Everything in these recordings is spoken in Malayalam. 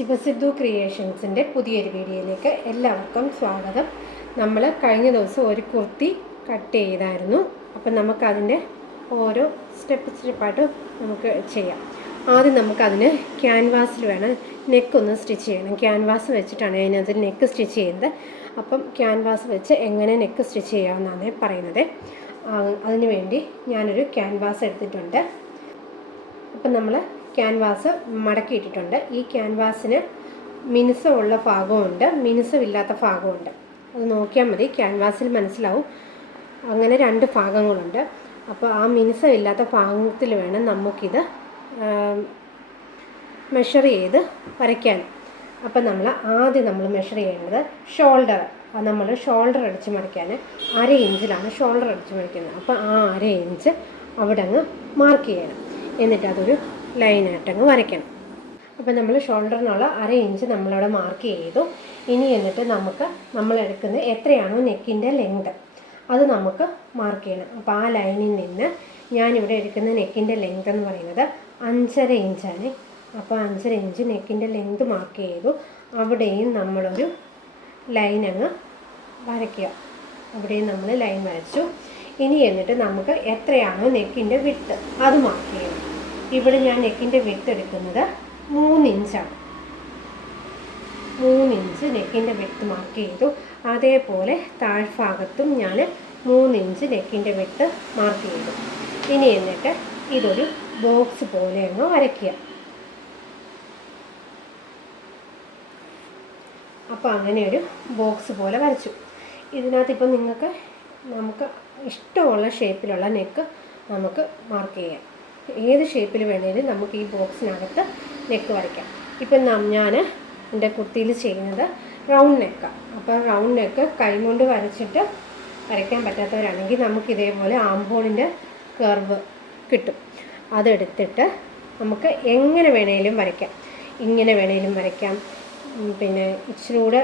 ശിവസിദ്ധു ക്രിയേഷൻസിൻ്റെ പുതിയൊരു വീഡിയോയിലേക്ക് എല്ലാവർക്കും സ്വാഗതം. നമ്മൾ കഴിഞ്ഞ ദിവസം ഒരു കുർത്തി കട്ട് ചെയ്തായിരുന്നു. അപ്പം നമുക്കതിൻ്റെ ഓരോ സ്റ്റെപ്പായിട്ട് നമുക്ക് ചെയ്യാം. ആദ്യം നമുക്കതിന് ക്യാൻവാസിൽ വേണം നെക്കൊന്ന് സ്റ്റിച്ച് ചെയ്യണം. ക്യാൻവാസ് വെച്ചിട്ടാണ് അതിനകത്ത് നെക്ക് സ്റ്റിച്ച് ചെയ്യുന്നത്. അപ്പം ക്യാൻവാസ് വെച്ച് എങ്ങനെ നെക്ക് സ്റ്റിച്ച് ചെയ്യാമെന്നാണ് പറയുന്നത്. അതിന് വേണ്ടി ഞാനൊരു ക്യാൻവാസ് എടുത്തിട്ടുണ്ട്. അപ്പം നമ്മൾ ക്യാൻവാസ് മടക്കിയിട്ടിട്ടുണ്ട്. ഈ ക്യാൻവാസിന് മിനുസമുള്ള ഭാഗമുണ്ട്, മിനുസമില്ലാത്ത ഭാഗമുണ്ട്. അത് നോക്കിയാൽ മതി, ക്യാൻവാസിൽ മനസ്സിലാവും. അങ്ങനെ രണ്ട് ഭാഗങ്ങളുണ്ട്. അപ്പോൾ ആ മിനുസമില്ലാത്ത ഭാഗത്തിൽ വേണം നമുക്കിത് മെഷർ ചെയ്ത് വരയ്ക്കാൻ. അപ്പം ആദ്യം നമ്മൾ മെഷർ ചെയ്യേണ്ടത് ഷോൾഡർ. നമ്മൾ ഷോൾഡർ അടിച്ച് മറിക്കാൻ 1/2 ഇഞ്ചിലാണ് ഷോൾഡർ അടിച്ച് മറിക്കുന്നത്. അപ്പോൾ ആ 1/2 ഇഞ്ച് അവിടെ അങ്ങ് മാർക്ക് ചെയ്യണം. എന്നിട്ട് അതൊരു ലൈനായിട്ടങ്ങ് വരയ്ക്കണം. അപ്പോൾ നമ്മൾ ഷോൾഡറിനുള്ള 1/2 ഇഞ്ച് നമ്മളവിടെ മാർക്ക് ചെയ്തു. ഇനി എന്നിട്ട് നമ്മളെടുക്കുന്നത് എത്രയാണോ നെക്കിൻ്റെ ലെങ്ത് അത് നമുക്ക് മാർക്ക് ചെയ്യണം. അപ്പോൾ ആ ലൈനിൽ നിന്ന് ഞാനിവിടെ എടുക്കുന്ന നെക്കിൻ്റെ ലെങ്ത് എന്ന് പറയുന്നത് 5.5 ഇഞ്ചാണ്. അപ്പോൾ 5.5 ഇഞ്ച് നെക്കിൻ്റെ ലെങ്ത് മാർക്ക് ചെയ്തു. അവിടെയും നമ്മളൊരു ലൈൻ അങ്ങ് വരയ്ക്കുക. അവിടെയും നമ്മൾ ലൈൻ വരച്ചു. ഇനി എന്നിട്ട് നമുക്ക് എത്രയാണോ നെക്കിൻ്റെ വിഡ്ത്ത് അത് മാർക്ക് ചെയ്യണം. ഇവിടെ ഞാൻ നെക്കിൻ്റെ വിഡ്ത്ത് എടുക്കുന്നത് 3 ഇഞ്ചാണ്. 3 ഇഞ്ച് നെക്കിൻ്റെ വിഡ്ത്ത് മാർക്ക് ചെയ്തു. അതേപോലെ താഴ്ഭാഗത്തും ഞാൻ 3 ഇഞ്ച് നെക്കിൻ്റെ വിഡ്ത്ത് മാർക്ക് ചെയ്തു. ഇനി എന്നിട്ട് ഇതൊരു ബോക്സ് പോലെ അങ്ങ് വരയ്ക്കുക. അപ്പോൾ അങ്ങനെ ഒരു ബോക്സ് പോലെ വരച്ചു. ഇതിനകത്ത് ഇപ്പം നമുക്ക് ഇഷ്ടമുള്ള ഷേപ്പിലുള്ള നെക്ക് നമുക്ക് മാർക്ക് ചെയ്യാം. ഏത് ഷേപ്പിൽ വേണമെങ്കിലും നമുക്ക് ഈ ബോക്സിനകത്ത് നെക്ക് വരയ്ക്കാം. ഇപ്പം ഞാൻ എൻ്റെ കുർത്തിയിൽ ചെയ്യുന്നത് റൗണ്ട് നെക്കാണ്. അപ്പോൾ റൗണ്ട് നെക്ക് കൈകൊണ്ട് വരച്ചിട്ട് വരയ്ക്കാൻ പറ്റാത്തവരാണെങ്കിൽ നമുക്ക് ഇതേപോലെ ആംഹോളിൻ്റെ കർവ് കിട്ടും. അതെടുത്തിട്ട് നമുക്ക് എങ്ങനെ വേണമെങ്കിലും വരയ്ക്കാം. ഇങ്ങനെ വേണമെങ്കിലും വരയ്ക്കാം, പിന്നെ ഇച്ചിരി കൂടെ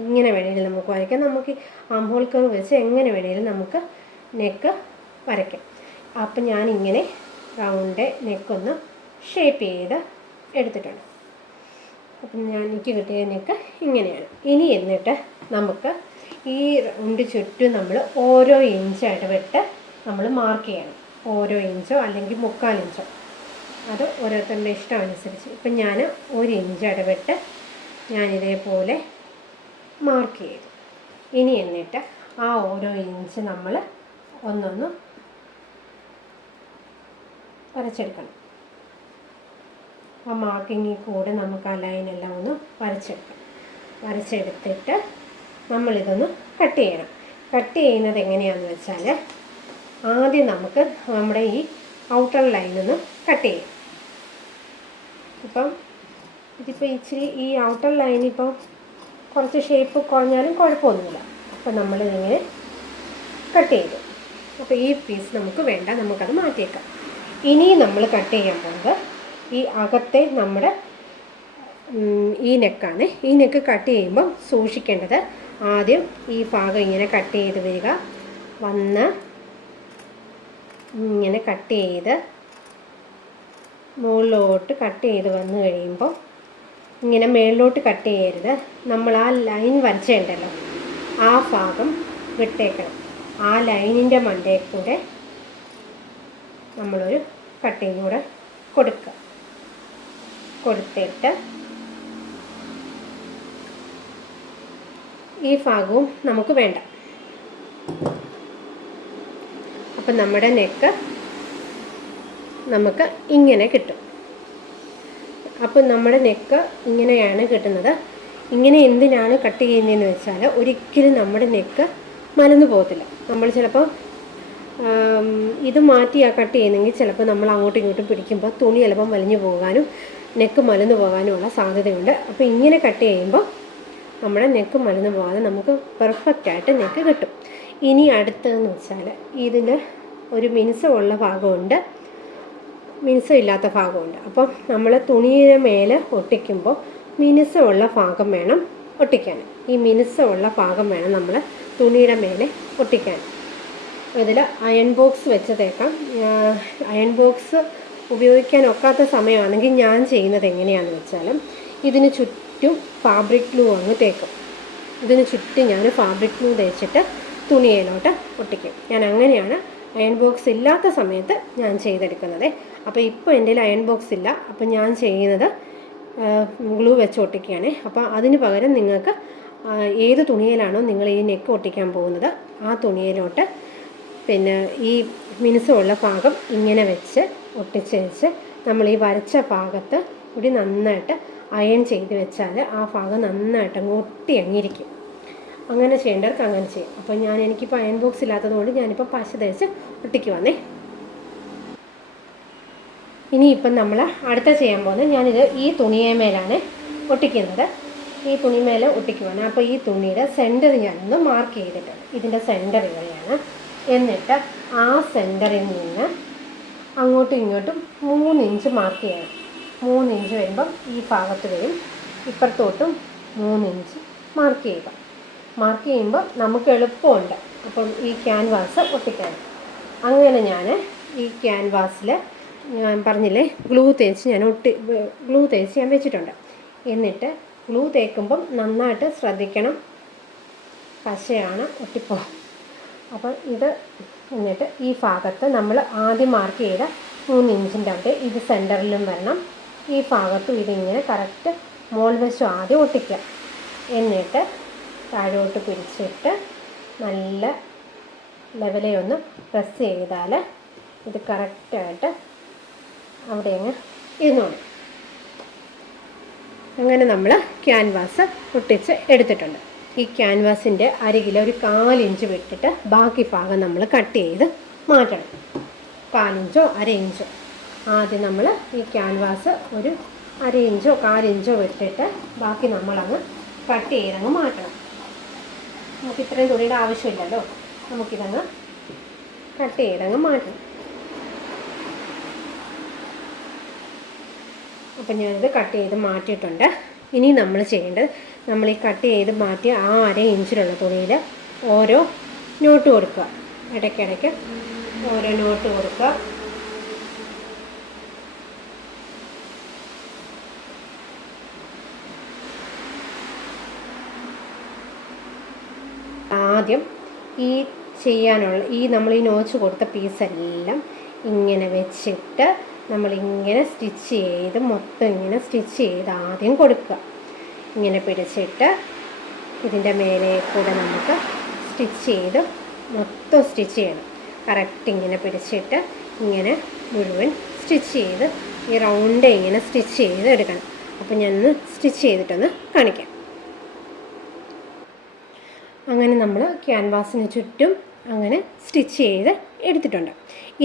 ഇങ്ങനെ വേണമെങ്കിലും നമുക്ക് വരയ്ക്കാം. നമുക്ക് ആംഹോൾ കർവ് വെച്ച് എങ്ങനെ വേണമെങ്കിലും നമുക്ക് നെക്ക് വരയ്ക്കാം. അപ്പം ഞാനിങ്ങനെ റൗണ്ട് നെക്കൊന്ന് ഷേപ്പ് ചെയ്ത് എടുത്തിട്ടുണ്ട്. അപ്പം എനിക്ക് കിട്ടിയ നെക്ക് ഇങ്ങനെയാണ്. ഇനി എന്നിട്ട് നമുക്ക് ഈ റൗണ്ട് ചുറ്റും നമ്മൾ ഓരോ ഇഞ്ചായിട്ട് വിട്ട് നമ്മൾ മാർക്ക് ചെയ്യണം. ഓരോ ഇഞ്ചോ അല്ലെങ്കിൽ 3/4 ഇഞ്ചോ, അത് ഓരോരുത്തരുടെ ഇഷ്ടം അനുസരിച്ച്. ഇപ്പം ഞാൻ 1 ഇഞ്ച് ഇടവിട്ട് ഞാനിതേപോലെ മാർക്ക് ചെയ്തു. ഇനി എന്നിട്ട് ആ ഓരോ ഇഞ്ച് നമ്മൾ ഒന്നൊന്ന് വരച്ചെടുക്കണം. ആ മാർക്കിങ്ങിൽ കൂടെ നമുക്ക് ആ ലൈനെല്ലാം ഒന്ന് വരച്ചെടുക്കാം. വരച്ചെടുത്തിട്ട് നമ്മളിതൊന്ന് കട്ട് ചെയ്യണം. കട്ട് ചെയ്യുന്നത് എങ്ങനെയാണെന്ന് വെച്ചാൽ ആദ്യം നമുക്ക് നമ്മുടെ ഈ ഔട്ടർ ലൈനൊന്ന് കട്ട് ചെയ്യാം. ഇതിപ്പോൾ ഇച്ചിരി ഈ ഔട്ടർ ലൈൻ ഇപ്പോൾ കുറച്ച് ഷേപ്പ് കുറഞ്ഞാലും കുഴപ്പമൊന്നുമില്ല. അപ്പോൾ നമ്മളിതിങ്ങനെ കട്ട് ചെയ്തു. അപ്പോൾ ഈ പീസ് നമുക്ക് വേണ്ട, നമുക്കത് മാറ്റിയേക്കാം. ഇനി നമ്മൾ കട്ട് ചെയ്യാൻ പോകുന്നത് ഈ അകത്തെ നമ്മുടെ ഈ നെക്കാണ്. ഈ നെക്ക് കട്ട് ചെയ്യുമ്പം സൂക്ഷിക്കേണ്ടത് ആദ്യം ഈ ഭാഗം ഇങ്ങനെ കട്ട് ചെയ്ത് വരിക. ഇങ്ങനെ കട്ട് ചെയ്ത് മുകളിലോട്ട് കട്ട് ചെയ്ത് വന്നു കഴിയുമ്പോൾ ഇങ്ങനെ മേളിലോട്ട് കട്ട് ചെയ്യരുത്. നമ്മൾ ആ ലൈൻ വരച്ചിട്ടുണ്ടല്ലോ, ആ ഭാഗം വിട്ടേക്കണം. ആ ലൈനിൻ്റെ മണ്ടയിൽ കൂടെ നമ്മളൊരു കട്ടിങ് കൂടെ കൊടുത്തിട്ട് ഈ ഭാഗവും നമുക്ക് വേണ്ട. അപ്പം നമ്മുടെ നെക്ക് നമുക്ക് ഇങ്ങനെ കിട്ടും. അപ്പം നമ്മുടെ നെക്ക് ഇങ്ങനെയാണ് കിട്ടുന്നത്. ഇങ്ങനെ എന്തിനാണ് കട്ട് ചെയ്യുന്നതെന്ന് വെച്ചാൽ ഒരിക്കലും നമ്മുടെ നെക്ക് മലന്നു പോകത്തില്ല. നമ്മൾ ചിലപ്പോൾ ഇത് മാറ്റിയാ കട്ട് ചെയ്യുന്നെങ്കിൽ ചിലപ്പോൾ നമ്മൾ അങ്ങോട്ടും ഇങ്ങോട്ടും പിടിക്കുമ്പോൾ തുണി ചിലപ്പം വലിഞ്ഞു പോകാനും നെക്ക് മലന്നു പോകാനുമുള്ള സാധ്യതയുണ്ട്. അപ്പോൾ ഇങ്ങനെ കട്ട് ചെയ്യുമ്പോൾ നമ്മുടെ നെക്ക് മലന്നു പോകാതെ നമുക്ക് പെർഫെക്റ്റായിട്ട് നെക്ക് കിട്ടും. ഇനി അടുത്തതെന്ന് വെച്ചാൽ ഇതിന് ഒരു മിനുസമുള്ള ഭാഗമുണ്ട്, മിനുസമില്ലാത്ത ഭാഗമുണ്ട്. അപ്പം നമ്മൾ തുണിയുടെ മേലെ ഒട്ടിക്കുമ്പോൾ മിനുസമുള്ള ഭാഗം വേണം ഒട്ടിക്കാൻ. ഈ മിനുസമുള്ള ഭാഗം വേണം നമ്മൾ തുണിയുടെ മേലെ ഒട്ടിക്കാൻ. ഇതിൽ അയൺ ബോക്സ് വെച്ച് തേക്കാം. അയൺ ബോക്സ് ഉപയോഗിക്കാൻ ഒക്കാത്ത സമയമാണെങ്കിൽ ഞാൻ ചെയ്യുന്നത് എങ്ങനെയാണെന്ന് വെച്ചാൽ ഇതിന് ചുറ്റും ഫാബ്രിക് ഗ്ലൂ അങ്ങ് തേക്കും. ഇതിന് ചുറ്റും ഞാൻ ഫാബ്രിക് ഗ്ലൂ തേച്ചിട്ട് തുണിയിലോട്ട് ഒട്ടിക്കും. ഞാൻ അങ്ങനെയാണ് അയൺ ബോക്സ് ഇല്ലാത്ത സമയത്ത് ഞാൻ ചെയ്തെടുക്കുന്നത്. അപ്പോൾ ഇപ്പോൾ എൻ്റെ അയൺ ബോക്സ് ഇല്ല, അപ്പോൾ ഞാൻ ചെയ്യുന്നത് ഗ്ലൂ വെച്ച് ഒട്ടിക്കുകയാണ്. അപ്പോൾ അതിന് പകരം നിങ്ങൾക്ക് ഏത് തുണിയിലാണോ നിങ്ങൾ ഈ നെക്ക് ഒട്ടിക്കാൻ പോകുന്നത് ആ തുണിയിലോട്ട് പിന്നെ ഈ മിനുസമുള്ള ഭാഗം ഇങ്ങനെ വെച്ച് ഒട്ടിച്ച് വെച്ച് നമ്മൾ ഈ വരച്ച ഭാഗത്ത് കൂടി നന്നായിട്ട് അയൺ ചെയ്ത് വെച്ചാൽ ആ ഭാഗം നന്നായിട്ട് അങ്ങ് ഒട്ടി അങ്ങിരിക്കും. അങ്ങനെ ചെയ്യേണ്ടവർക്ക് അങ്ങനെ ചെയ്യും. അപ്പോൾ എനിക്കിപ്പോൾ അയൺ ബോക്സ് ഇല്ലാത്തത് കൊണ്ട് ഞാനിപ്പോൾ പശ തേച്ച് ഒട്ടിക്കുവാന്നേ. ഇനിയിപ്പം നമ്മൾ അടുത്ത ചെയ്യാൻ പോകുന്നത് ഞാനിത് ഈ തുണിയേമേലാണ് ഒട്ടിക്കുന്നത്. ഈ തുണിമേലെ ഒട്ടിക്കുവാണ്. അപ്പോൾ ഈ തുണിയുടെ സെൻറ്റർ ഞാനൊന്ന് മാർക്ക് ചെയ്തിട്ടുണ്ട്. ഇതിൻ്റെ സെൻറ്റർ ഇവിടെയാണ്. എന്നിട്ട് ആ സെൻറ്ററിൽ നിന്ന് അങ്ങോട്ടും ഇങ്ങോട്ടും 3 ഇഞ്ച് മാർക്ക് ചെയ്യണം. 3 ഇഞ്ച് വരുമ്പം ഈ ഭാഗത്ത് വരും, ഇപ്പുറത്തോട്ടും 3 ഇഞ്ച് മാർക്ക് ചെയ്യുക. മാർക്ക് ചെയ്യുമ്പോൾ നമുക്ക് എളുപ്പമുണ്ട് അപ്പം ഈ ക്യാൻവാസ് ഒട്ടിക്കാൻ. അങ്ങനെ ഞാൻ ഈ ക്യാൻവാസിൽ ഞാൻ പറഞ്ഞില്ലേ ഗ്ലൂ തേച്ച് ഞാൻ വെച്ചിട്ടുണ്ട്. എന്നിട്ട് ഗ്ലൂ തേക്കുമ്പം നന്നായിട്ട് ശ്രദ്ധിക്കണം, പശയാണ് ഒട്ടിപ്പോ. അപ്പം ഇത് എന്നിട്ട് ഈ ഭാഗത്ത് നമ്മൾ ആദ്യം മാർക്ക് ചെയ്ത 3 ഇഞ്ചിൻ്റെ അവിടെ ഇത് സെൻറ്ററിലും വരണം. ഈ ഭാഗത്തും ഇതിങ്ങനെ കറക്റ്റ് മോൾ വശം ആദ്യം ഒട്ടിക്കുക. എന്നിട്ട് താഴോട്ട് പിടിച്ചിട്ട് നല്ല ലെവലിൽ ഒന്ന് പ്രസ് ചെയ്താൽ ഇത് കറക്റ്റായിട്ട് അവിടെ അങ്ങ് ഇരുന്നോളും. അങ്ങനെ നമ്മൾ ക്യാൻവാസ് ഒട്ടിച്ച് എടുത്തിട്ടുണ്ട്. ഈ ക്യാൻവാസിൻ്റെ അരികിൽ ഒരു 4 ഇഞ്ച് വിട്ടിട്ട് ബാക്കി ഭാഗം നമ്മൾ കട്ട് ചെയ്ത് മാറ്റണം. 4 ഇഞ്ചോ 1/2 ഇഞ്ചോ. ആദ്യം നമ്മൾ ഈ ക്യാൻവാസ് ഒരു 1/2 ഇഞ്ചോ 1/4 ഇഞ്ചോ വിട്ടിട്ട് ബാക്കി നമ്മളങ്ങ് കട്ട് ചെയ്തങ്ങ് മാറ്റണം. നമുക്ക് ഇത്രയും തുണിയുടെ ആവശ്യമില്ലല്ലോ, നമുക്കിതങ്ങ് കട്ട് ചെയ്തങ്ങ് മാറ്റണം. അപ്പം ഞാനിത് കട്ട് ചെയ്ത് മാറ്റിയിട്ടുണ്ട്. ഇനി നമ്മൾ ചെയ്യേണ്ടത് നമ്മൾ ഈ കട്ട് ചെയ്ത് മാറ്റിയ ആ 1/2 ഇഞ്ചിലുള്ള തുണിയിൽ ഓരോ നോട്ട് കൊടുക്കുക. ഇടയ്ക്കിടയ്ക്ക് ഓരോ നോട്ട് കൊടുക്കുക. ആദ്യം ഈ ചെയ്യാനുള്ള നമ്മൾ ഈ നോച്ച് കൊടുത്ത പീസെല്ലാം ഇങ്ങനെ വെച്ചിട്ട് നമ്മളിങ്ങനെ സ്റ്റിച്ച് ചെയ്ത് മൊത്തം ഇങ്ങനെ സ്റ്റിച്ച് ചെയ്ത് ആദ്യം കൊടുക്കുക. ഇങ്ങനെ പിടിച്ചിട്ട് ഇതിൻ്റെ മേലെ കൂടെ നമുക്ക് സ്റ്റിച്ച് ചെയ്ത് മൊത്തം സ്റ്റിച്ച് ചെയ്യണം. കറക്റ്റ് ഇങ്ങനെ പിടിച്ചിട്ട് ഇങ്ങനെ മുഴുവൻ സ്റ്റിച്ച് ചെയ്ത് ഈ റൗണ്ട് ഇങ്ങനെ സ്റ്റിച്ച് ചെയ്ത് എടുക്കണം. അപ്പോൾ ഞാനൊന്ന് സ്റ്റിച്ച് ചെയ്തിട്ടൊന്ന് കാണിക്കാം. അങ്ങനെ നമ്മൾ ക്യാൻവാസിന് ചുറ്റും അങ്ങനെ സ്റ്റിച്ച് ചെയ്ത് എടുത്തിട്ടുണ്ട്.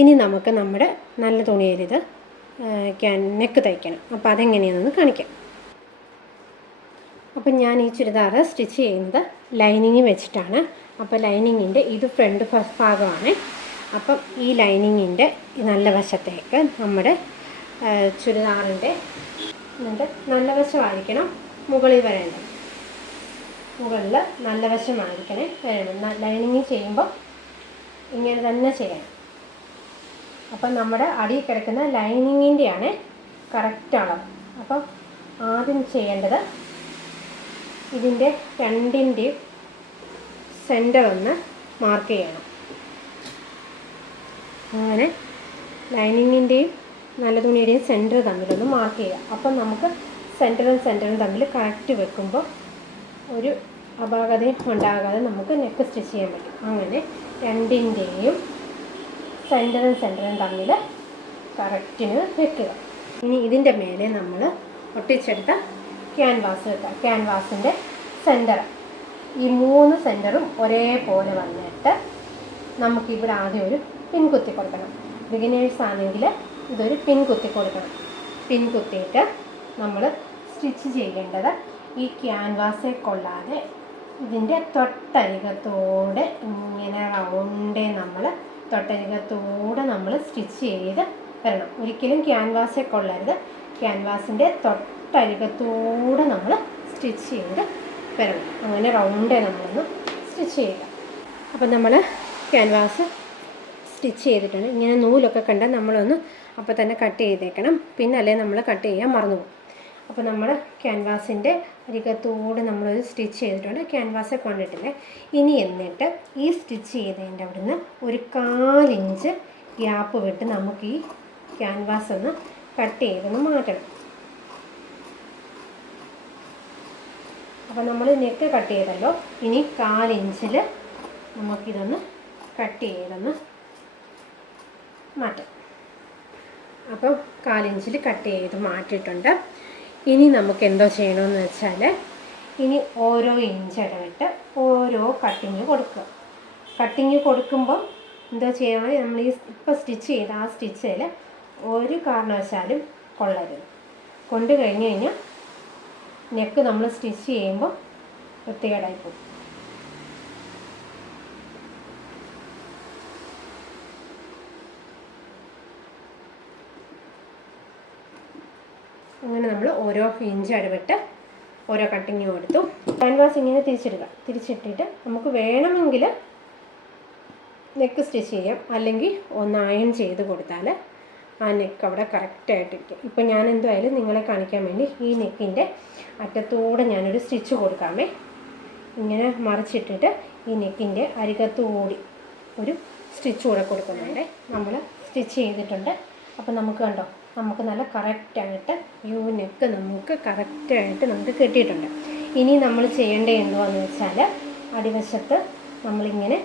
ഇനി നമുക്ക് നമ്മുടെ നല്ല തുണിയിലിത് നെക്ക് തയ്ക്കണം. അപ്പോൾ അതെങ്ങനെയാണെന്ന് കാണിക്കാം. അപ്പം ഞാൻ ഈ ചുരിദാർ സ്റ്റിച്ച് ചെയ്യുന്നത് ലൈനിങ് വെച്ചിട്ടാണ്. അപ്പോൾ ലൈനിങ്ങിൻ്റെ ഇത് ഫ്രണ്ട് ഭാഗമാണ്. അപ്പം ഈ ലൈനിങ്ങിൻ്റെ നല്ല വശത്തേക്ക് നമ്മുടെ ചുരിദാറിൻ്റെ നല്ല വശമായിരിക്കണം മുകളിൽ വരേണ്ടത്. മുകളിൽ നല്ല വശമായിരിക്കണേ വരണം. ലൈനിങ് ചെയ്യുമ്പോൾ ഇങ്ങനെ തന്നെ ചെയ്യണം. അപ്പം നമ്മുടെ അടിയിൽ കിടക്കുന്ന ലൈനിങ്ങിൻ്റെയാണ് കറക്റ്റ് അളവ്. അപ്പം ആദ്യം ചെയ്യേണ്ടത് ഇതിൻ്റെ രണ്ടിൻ്റെയും സെൻറ്റർ ഒന്ന് മാർക്ക് ചെയ്യണം. അങ്ങനെ ലൈനിങ്ങിൻ്റെയും നല്ല തുണിയുടെയും സെൻറ്റർ തമ്മിലൊന്ന് മാർക്ക് ചെയ്യുക. അപ്പം നമുക്ക് സെൻറ്ററും തമ്മിൽ കറക്റ്റ് വെക്കുമ്പോൾ ഒരു അപാകതയും ഉണ്ടാകാതെ നമുക്ക് നെക്ക് സ്റ്റിച്ച് ചെയ്യാൻ പറ്റും. അങ്ങനെ രണ്ടിൻ്റെയും സെൻറ്ററും തമ്മിൽ കറക്റ്റിന് വെക്കുക. ഇനി ഇതിൻ്റെ മേലെ നമ്മൾ ഒട്ടിച്ചെടുത്ത ക്യാൻവാസ് വെക്കുക. ക്യാൻവാസിൻ്റെ സെൻറ്റർ ഈ 3 സെൻറ്ററും ഒരേപോലെ വന്നിട്ട് നമുക്കിവിടെ ആദ്യം ഒരു പിൻ കുത്തി കൊടുക്കണം. ബിഗിനേഴ്സ് ആണെങ്കിൽ ഇതൊരു പിൻ കുത്തി കൊടുക്കണം. പിൻ കുത്തിയിട്ട് നമ്മൾ സ്റ്റിച്ച് ചെയ്യേണ്ടത് ഈ ക്യാൻവാസെ കൊള്ളാതെ ഇതിൻ്റെ തൊട്ടരികത്തോടെ ഇങ്ങനെ റൗണ്ടേ തൊട്ടരികത്തോടെ നമ്മൾ സ്റ്റിച്ച് ചെയ്ത് വരണം. ഒരിക്കലും ക്യാൻവാസെ കൊള്ളരുത്. ക്യാൻവാസിൻ്റെ തൊട്ടരികത്തോടെ നമ്മൾ സ്റ്റിച്ച് ചെയ്ത് വരണം. അങ്ങനെ റൗണ്ടേ നമ്മളൊന്ന് സ്റ്റിച്ച് ചെയ്യുക. അപ്പം നമ്മൾ ക്യാൻവാസ് സ്റ്റിച്ച് ചെയ്തിട്ടുണ്ട്. ഇങ്ങനെ നൂലൊക്കെ കണ്ടാൽ നമ്മളൊന്ന് അപ്പോൾ തന്നെ കട്ട് ചെയ്തേക്കണം, പിന്നെ അല്ലേ നമ്മൾ കട്ട് ചെയ്യാൻ മറന്നുപോകും. അപ്പോൾ നമ്മൾ ക്യാൻവാസിൻ്റെ അരികത്തോട് നമ്മളൊരു സ്റ്റിച്ച് ചെയ്തിട്ടുണ്ട്, ക്യാൻവാസെ കൊണ്ടിട്ടില്ലേ. ഇനി എന്നിട്ട് ഈ സ്റ്റിച്ച് ചെയ്തതിൻ്റെ അവിടുന്ന് ഒരു 1/4 ഇഞ്ച് ഗ്യാപ്പ് വിട്ട് നമുക്ക് ഈ ക്യാൻവാസ് ഒന്ന് കട്ട് ചെയ്തൊന്ന് മാറ്റണം. അപ്പോൾ നമ്മൾ നെക്ക് കട്ട് ചെയ്തല്ലോ, ഇനി 1/4 ഇഞ്ചിൽ നമുക്കിതൊന്ന് കട്ട് ചെയ്തൊന്ന് മാറ്റാം. അപ്പോൾ 1/4 ഇഞ്ചിൽ കട്ട് ചെയ്ത് മാറ്റിയിട്ടുണ്ട്. ഇനി നമുക്ക് എന്തോ ചെയ്യണമെന്ന് വെച്ചാൽ, ഇനി ഓരോ ഇഞ്ച് ഇടവിട്ട് ഓരോ കട്ടിങ് കൊടുക്കുക. കട്ടിങ് കൊടുക്കുമ്പോൾ എന്തോ ചെയ്യണം, നമ്മൾ ഈ ഇപ്പോൾ സ്റ്റിച്ച് ചെയ്ത ആ സ്റ്റിച്ചിൽ ഒരു കാരണവശാലും കൊള്ളരുത്. കൊണ്ട് കഴിഞ്ഞ് കഴിഞ്ഞാൽ നെക്ക് നമ്മൾ സ്റ്റിച്ച് ചെയ്യുമ്പോൾ വൃത്തികേടായിപ്പോകും. അങ്ങനെ നമ്മൾ ഓരോ ഇഞ്ച് ഇടവിട്ട് ഓരോ കട്ടിങ് കൊടുത്തു. ക്യാൻവാസ് ഇങ്ങനെ തിരിച്ചിടുക. തിരിച്ചിട്ടിട്ട് നമുക്ക് വേണമെങ്കിൽ നെക്ക് സ്റ്റിച്ച് ചെയ്യാം, അല്ലെങ്കിൽ ഒന്ന് അയൺ ചെയ്ത് കൊടുത്താൽ ആ നെക്ക് അവിടെ കറക്റ്റായിട്ടിരിക്കും. ഇപ്പോൾ ഞാൻ എന്തായാലും നിങ്ങളെ കാണിക്കാൻ വേണ്ടി ഈ നെക്കിൻ്റെ അറ്റത്തൂടെ ഞാനൊരു സ്റ്റിച്ച് കൊടുക്കാമേ. ഇങ്ങനെ മറിച്ചിട്ടിട്ട് ഈ നെക്കിൻ്റെ അരികത്തുകൂടി ഒരു സ്റ്റിച്ച് കൂടെ കൊടുക്കുന്നുണ്ട്. നമ്മൾ സ്റ്റിച്ച് ചെയ്തിട്ടുണ്ട്. അപ്പോൾ നമുക്ക് കണ്ടോ, നമുക്ക് നല്ല കറക്റ്റായിട്ട് യു നെക്ക് നമുക്ക് കറക്റ്റായിട്ട് നമുക്ക് കിട്ടിയിട്ടുണ്ട്. ഇനി നമ്മൾ ചെയ്യേണ്ടത് എന്തുവാന്ന് വെച്ചാൽ, അടിവശത്ത് നമ്മളിങ്ങനെ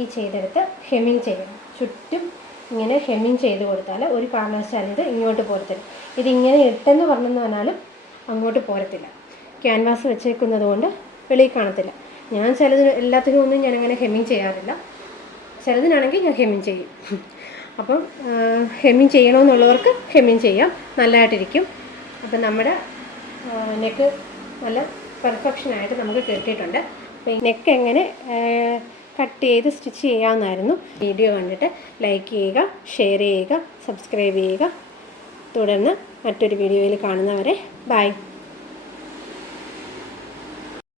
ഈ ചെയ്തെടുത്ത് ഹെമ്മിങ് ചെയ്യണം. ചുറ്റും ഇങ്ങനെ ഹെമ്മിങ് ചെയ്ത് കൊടുത്താൽ ഒരു കാരണവശാലും ഇത് ഇങ്ങോട്ട് പോരത്തില്ല. ഇതിങ്ങനെ ഇട്ടെന്ന് പറഞ്ഞാലും അങ്ങോട്ട് പോരത്തില്ല. ക്യാൻവാസ് വെച്ചേക്കുന്നത് കൊണ്ട് വെളിയിൽ കാണത്തില്ല. ഞാൻ എല്ലാത്തിനും ഒന്നും ഞാനങ്ങനെ ഹെമ്മിങ് ചെയ്യാറില്ല, ചിലതിനാണെങ്കിൽ ഞാൻ ഹെമ്മിങ് ചെയ്യും. അപ്പം ഹെമ്മിങ് ചെയ്യണമെന്നുള്ളവർക്ക് ഹെമ്മിങ് ചെയ്യാം, നല്ലതായിട്ടിരിക്കും. അപ്പം നമ്മുടെ നെക്ക് നല്ല പെർഫെക്ഷനായിട്ട് നമുക്ക് കിട്ടിയിട്ടുണ്ട്. അപ്പോൾ നെക്ക് എങ്ങനെ കട്ട് ചെയ്ത് സ്റ്റിച്ച് ചെയ്യാമെന്നായിരുന്നു. വീഡിയോ കണ്ടിട്ട് ലൈക്ക് ചെയ്യുക, ഷെയർ ചെയ്യുക, സബ്സ്ക്രൈബ് ചെയ്യുക. തുടർന്ന് മറ്റൊരു വീഡിയോയിൽ കാണുന്നവരെ ബൈ.